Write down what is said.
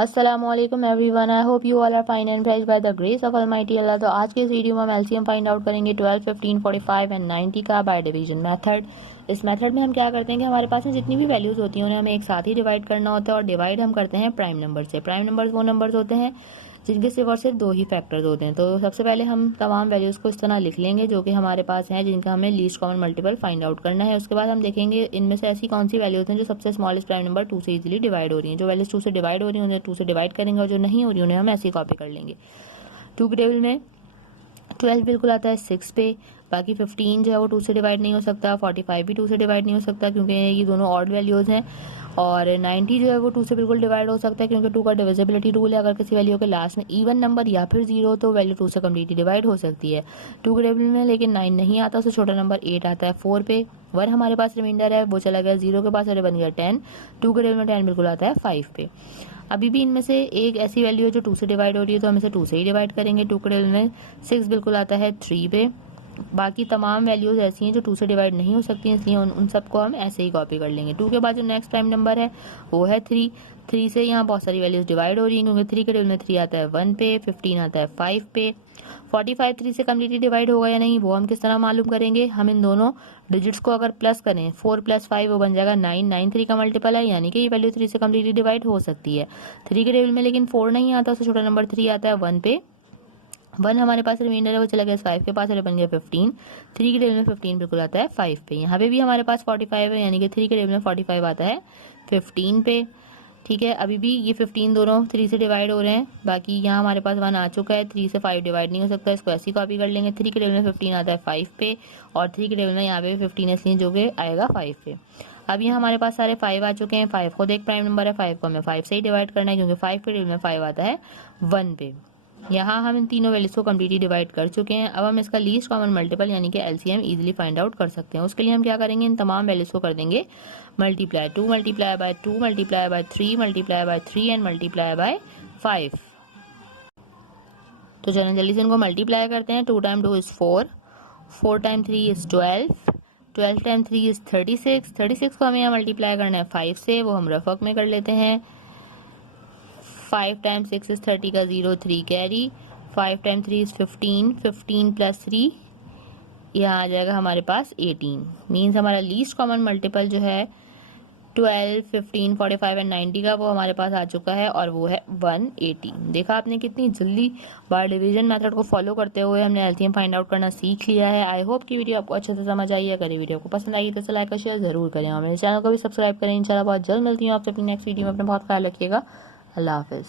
अस्सलामुअलैकुम everyone, I hope you all are fine and blessed by the grace of almighty Allah. तो आज के इस वीडियो में हम एलसीएम फाइंड आउट करेंगे 12, 15, 45 एंड 90 का बाय डिवीजन मेथड। इस मेथड में हम क्या करते हैं कि हमारे पास में जितनी भी वैल्यूज़ होती हैं उन्हें हमें एक साथ ही डिवाइड करना होता है, और डिवाइड हम करते हैं प्राइम नंबर से। प्राइम नंबर्स वो नंबर्स होते हैं जिनके सिर्फ और सिर्फ दो ही फैक्टर्स होते हैं। तो सबसे पहले हम तमाम वैल्यूज़ को इस तरह लिख लेंगे जो कि हमारे पास हैं, जिनका हमें least common multiple find out करना है। उसके बाद हम देखेंगे इनमें से ऐसी कौन सी वैल्यूज़ हैं जो सबसे स्मॉलेस्ट प्राइम नंबर 2 से इजीली डिवाइड हो रही हैं। जो वैल्यूज़ 2 से डिवाइड हो रही हैं उन्हें 2 से डिवाइड करेंगे, और जो नहीं हो रही उन्हें हम ऐसे कॉपी कर लेंगे। 2 के टेबल में 12 बिल्कुल आता है 6 पे। बाकी 15 जो है वो 2 से डिवाइड नहीं हो सकता, 45 भी 2 से डिवाइड नहीं हो सकता क्योंकि ये दोनों ऑड वैल्यूज़ हैं। और 90 जो है वो 2 से बिल्कुल डिवाइड हो सकता है क्योंकि 2 का डिविजिबिलिटी रूल है। अगर किसी वैल्यू के लास्ट में इवन नंबर या फिर 0 तो वैल्यू 2 से कम्प्लीटली डिवाइड हो सकती है। 2 के टेबल में लेकिन 9 नहीं आता, उससे छोटा नंबर 8 आता है 4 पे। 1 हमारे पास रिमाइंडर है, वो चला गया 0 के पास और बन गया 10। 2 के टेबल में 10 बिल्कुल आता है 5 पे। अभी भी इनमें से एक ऐसी वैल्यू है जो 2 से डिवाइड हो रही है, तो हम इसे 2 से ही डिवाइड करेंगे। 2 के टेबल में 6 बिल्कुल आता है 3 पे। बाकी तमाम वैल्यूज ऐसी हैं जो 2 से डिवाइड नहीं हो सकती, इसलिए उन सबको हम ऐसे ही कॉपी कर लेंगे। 2 के बाद जो नेक्स्ट प्राइम नंबर है वो है 3। 3 से यहाँ बहुत सारी वैल्यूज डिवाइड हो रही हैं क्योंकि 3 के टेबल में 3 आता है 1 पे, 15 आता है 5 पे। 45 3 से कम्प्लीटली डिवाइड होगा या नहीं वो हम किस तरह मालूम करेंगे। हम इन दोनों डिजिट्स को अगर प्लस करें, 4 + 5 वो बन जाएगा 9। 9 3 का मल्टीपल है, यानी कि ये वैल्यू 3 से कम्प्लीटली डिवाइड हो सकती है। 3 के टेबल में लेकिन 4 नहीं आता, उससे छोटा नंबर 3 आता है 1 पे। 1 हमारे पास रिमाइंडर है, वो चला गया 5 के पास और बन गया 15। 3 के टेबल में 15 बिल्कुल आता है 5 पे। यहाँ पे भी हमारे पास 45 है, यानी कि 3 के टेबल में 45 आता है 15 पे। ठीक है, अभी भी ये 15 दोनों 3 से डिवाइड हो रहे हैं। बाकी यहाँ हमारे पास 1 आ चुका है, 3 से 5 डिवाइड नहीं हो सकता, इसको ऐसी कॉपी कर लेंगे। 3 के टेबल में 15 आता है 5 पे, और 3 के टेबल में यहाँ पे 15 इसलिए जो कि आएगा 5 पे। अब यहाँ हमारे पास सारे 5 आ चुके हैं। 5 खुद एक प्राइम नंबर है, 5 को हमें 5 से ही डिवाइड करना है क्योंकि 5 के टेबल में 5 आता है 1 पे। यहाँ हम इन तीनों वैल्यूज को कम्प्लीटली डिवाइड कर चुके हैं। अब हम इसका लीस्ट कॉमन मल्टीपल यानी कि एलसीएम इजीली फाइंड आउट कर सकते हैं। उसके लिए हम क्या करेंगे, इन तमाम वैल्यूज को कर देंगे multiply. 2 multiply by 2 multiply by 3 multiply by 3 and multiply by 5। तो चलो जल्दी से इनको मल्टीप्लाई करते हैं। 2 time 2 is 4, 4 time 3 is 12, 12 time 3 is 36। 36 को हमें यहाँ मल्टीप्लाई करना है 5 से, वो हम रफ वर्क में कर लेते हैं। 5 टाइम 6 इज 30 का 0 3 कैरी। 5 टाइम 3 इज 15, 15 + 3 यहाँ आ जाएगा हमारे पास 18। मीन्स हमारा लीस्ट कॉमन मल्टीपल जो है 12, 15, 45 एंड 90 का वो हमारे पास आ चुका है, और वो है 180। देखा आपने कितनी जल्दी बाय डिवीजन मेथड को फॉलो करते हुए हमने एलसीएम फाइंड आउट करना सीख लिया है। आई होप कि वीडियो आपको अच्छे से समझ आई है। अगर वीडियो को पसंद आई तो लाइक और शेयर जरूर करें, और मेरे चैनल को भी सब्सक्राइब करें। इंशाल्लाह बहुत जल्द मिलती हूँ आपसे अपनी नेक्स्ट वीडियो में। अपना बहुत ख्याल रखिएगा। अल्लाह हाफिज़।